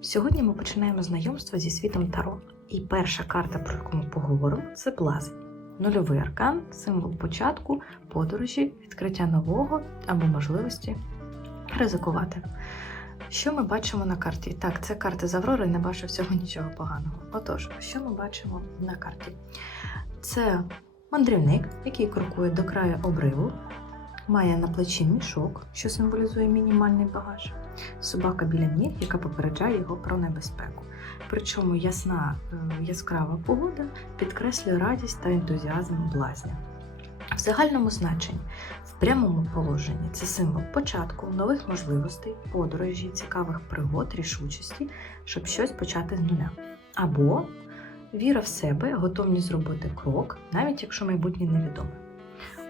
Сьогодні ми починаємо знайомство зі світом Таро. І перша карта, про яку ми поговоримо, це блазень. Нульовий аркан, символ початку, подорожі, відкриття нового або можливості ризикувати. Що ми бачимо на карті? Так, це карта з Аврори, не бачу всього нічого поганого. Отож, що ми бачимо на карті? Це мандрівник, який крокує до краю обриву, має на плечі мішок, що символізує мінімальний багаж, собака біля ніг, яка попереджає його про небезпеку. Причому ясна е, яскрава погода підкреслює радість та ентузіазм блазня. В загальному значенні, в прямому положенні це символ початку, нових можливостей, подорожі, цікавих пригод, рішучості, щоб щось почати з нуля. Або віра в себе, готовність зробити крок, навіть якщо майбутнє невідоме.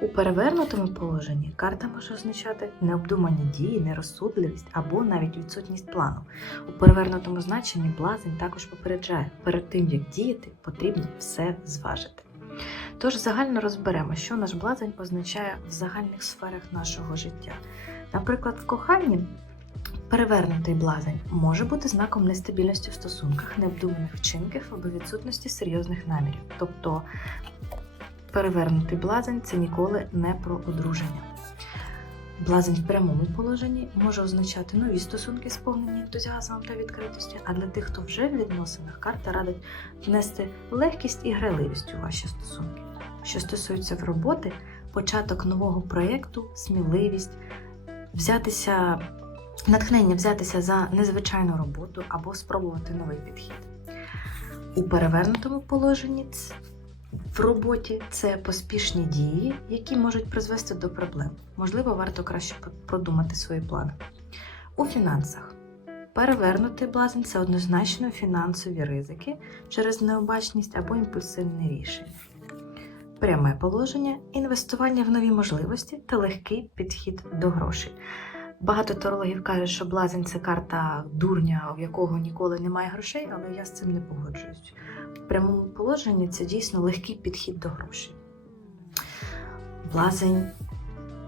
У перевернутому положенні карта може означати необдумані дії, нерозсудливість або навіть відсутність плану. У перевернутому значенні блазень також попереджає, перед тим як діяти, потрібно все зважити. Тож загально розберемо, що наш блазень означає в загальних сферах нашого життя. Наприклад, в коханні перевернутий блазень може бути знаком нестабільності в стосунках, необдуманих вчинків або відсутності серйозних намірів. Тобто перевернутий блазень це ніколи не про одруження. Блазень в прямому положенні може означати нові стосунки, сповнені ентузіазмом та відкритості. А для тих, хто вже в відносинах, карта радить внести легкість і грайливість у ваші стосунки. Що стосується в роботи, початок нового проєкту, сміливість, взятися, натхнення взятися за незвичайну роботу або спробувати новий підхід. У перевернутому положенні в роботі це поспішні дії, які можуть призвести до проблем. Можливо, варто краще продумати свої плани. У фінансах перевернутий блазень це однозначно фінансові ризики через необачність або імпульсивне рішення. Пряме положення інвестування в нові можливості та легкий підхід до грошей. Багато тарологів кажуть, що блазень це карта дурня, в якого ніколи немає грошей, але я з цим не погоджуюсь. В прямому положенні це дійсно легкий підхід до грошей. Блазень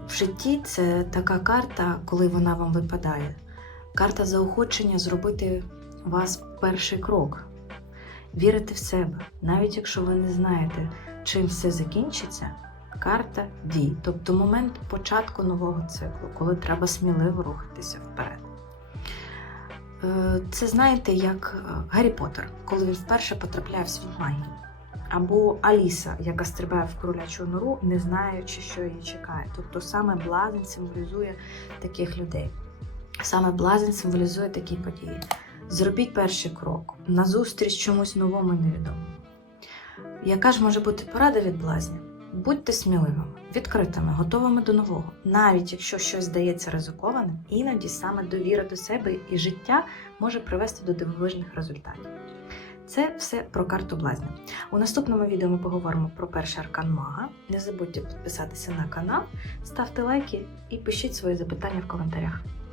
в житті це така карта, коли вона вам випадає. Карта заохочення зробити вас перший крок, вірити в себе, навіть якщо ви не знаєте, чим все закінчиться. Карта дій, тобто момент початку нового циклу, коли треба сміливо рухатися вперед. Е, Це знаєте, як е, Гаррі Поттер, коли він вперше потрапляє в світ магії. Або Аліса, яка стрибає в кролячу нору, не знаючи, що її чекає. Тобто саме блазень символізує таких людей. Саме блазень символізує такі події. Зробіть перший крок назустріч чомусь новому і невідомому. Яка ж може бути порада від блазня? Будьте сміливими, відкритими, готовими до нового. Навіть якщо щось здається ризикованим, іноді саме довіра до себе і життя може привести до дивовижних результатів. Це все про карту блазня. У наступному відео ми поговоримо про перший аркан мага. Не забудьте підписатися на канал, ставте лайки і пишіть свої запитання в коментарях.